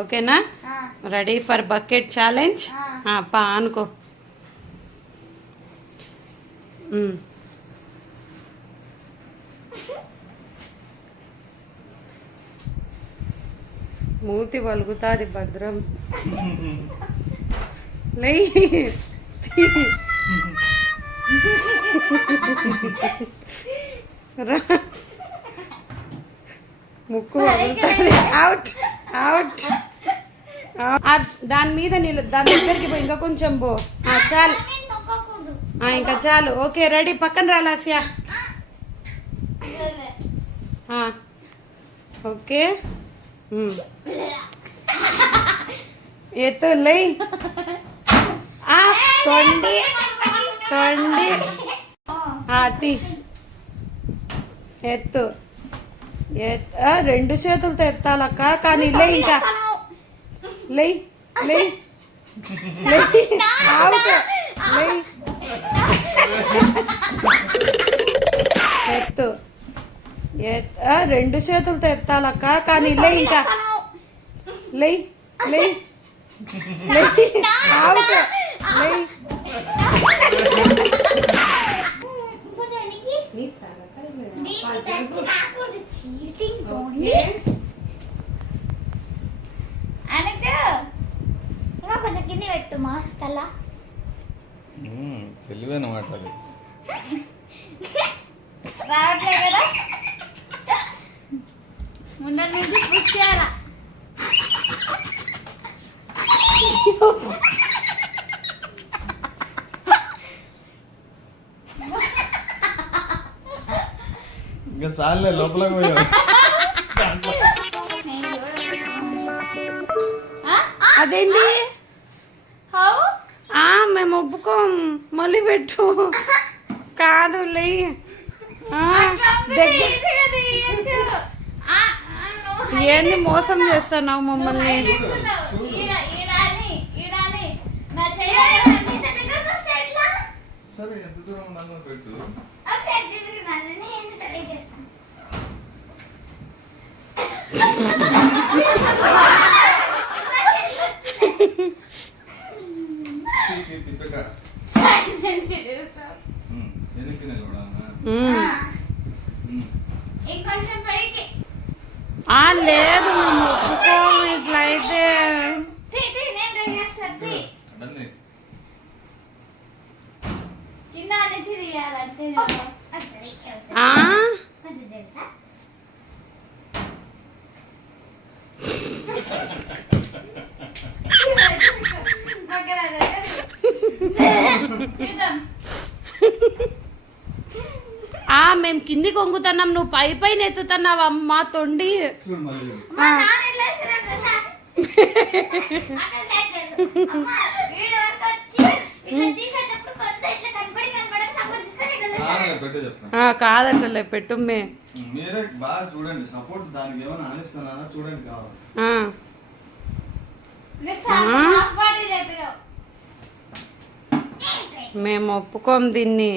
ఓకేనా? Ready for bucket challenge? పా అనుకో. మూతి వలుగుతాది భద్రం. లే ముక్కు వలుగుతుంది. Out out. దాని మీద నీళ్ళు, దాని దగ్గరికి పోయి ఇంకా కొంచెం పో. చాలు, ఇంకా చాలు. Okay ready. పక్కన రాలాసియా. ఓకే ఎత్తు లై. తొండి తొండి తీ. ఎత్తు రెండు చేతులతో ఎత్తాలక్క. కానీ లే, ఇంకా లై లై లై. అవుట్. లై ఎత్తు రెండు చేతులతో ఎత్తాలక్క. కానీ లే, ఇంకా లై లై లై. అవుట్. లై కొంచెం కింద పెట్టుమా తల. తెలివైన మాట అది. రావట్లే కదా, ముందర నుంచి పుష్ చేయాలా. ఇంకా సార్లే లోపలికి పోయావు. అదేంటి? మేము ఒప్పుకోం. మళ్ళీ పెట్టు. కాదు లే. ఏంది మోసం చేస్తున్నావు మమ్మల్ని? సరే ఎంత దూరం ఉందన్న పెట్టు. లేదు, మేము ఒప్పుకోము ఇట్లా అయితే. మేము కింది కొంగుతున్నాం, నువ్వు పై పైన ఎత్తుతున్నావు అమ్మా. తొండి కాదంటలే. పెట్టు. మీరే బాగా చూడండి. సపోర్ట్ దానికి ఏమైనా ఆనిస్తున్నానా చూడండి. కావాలి మేము ఒప్పుకోం దీన్ని.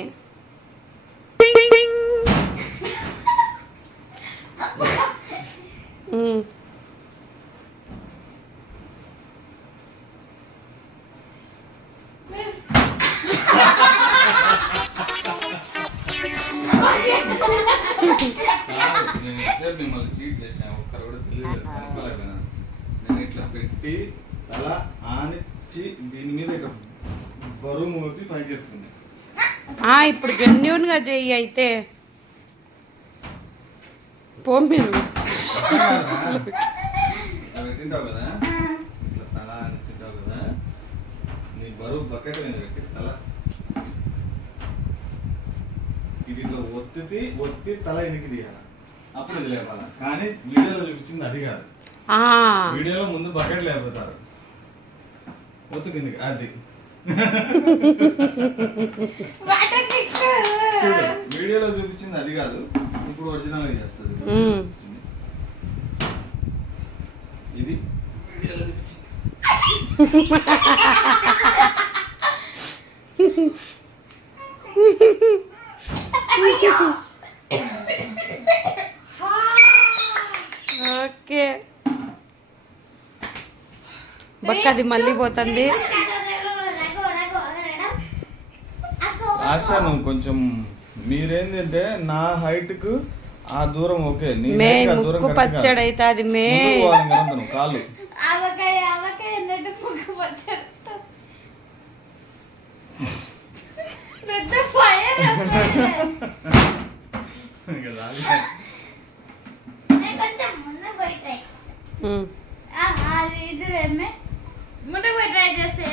మిమ్మల్ని చీట్ చేసాను. ఒక్కరు కూడా తెలియదు. నేను ఇట్లా పెట్టి తల ఆనిచ్చి దీని మీద ఇట్లా బరువు మోపి పైకి ఎత్తుకున్నా. ఇప్పుడు జెన్యూన్ గా చెయ్యి అయితే. పో మీరు పెట్టింటావు కదా, ఇట్లా తల ఆనిచ్చింటావు కదా, నీ బరువు బకెట్ మీద పెట్టి తల ఇది ఇట్లా ఒత్తి తల ఎనికి తీయాల. అప్పుడు ఇది లేపాల. కానీ వీడియోలో చూపించింది అది కాదు. వీడియోలో ముందు బకెట్ లేపుతారు, ఒత్తు కిందికి. అది వీడియోలో చూపించింది అది కాదు. ఇప్పుడు ఒరిజినల్ చేస్తుంది. ఇది వీడియోలో చూపించింది. ఓకే బక్క అది మళ్ళీ పోతుంది. ఆశ నువ్వు కొంచెం మీరేంటంటే నా హైట్ కు ఆ దూరం ఓకే, నీ మే height కి ఆ దూరం ముక్కు correct కాదు. పచ్చడి అవుతుంది మే. ముందుకు పోవాలి ఇంకా నువ్వు కాళ్ళు. ఆవకాయ అన్నట్టు ముగ్గు పచ్చడి పెద్ద ఫైర్ ఇంకా రాలే. నేను కొంచెం ముందు పోయి ట్రై ఉమ్. అది ఇది లేమే ముందుకు పోయి ట్రై చేస్తే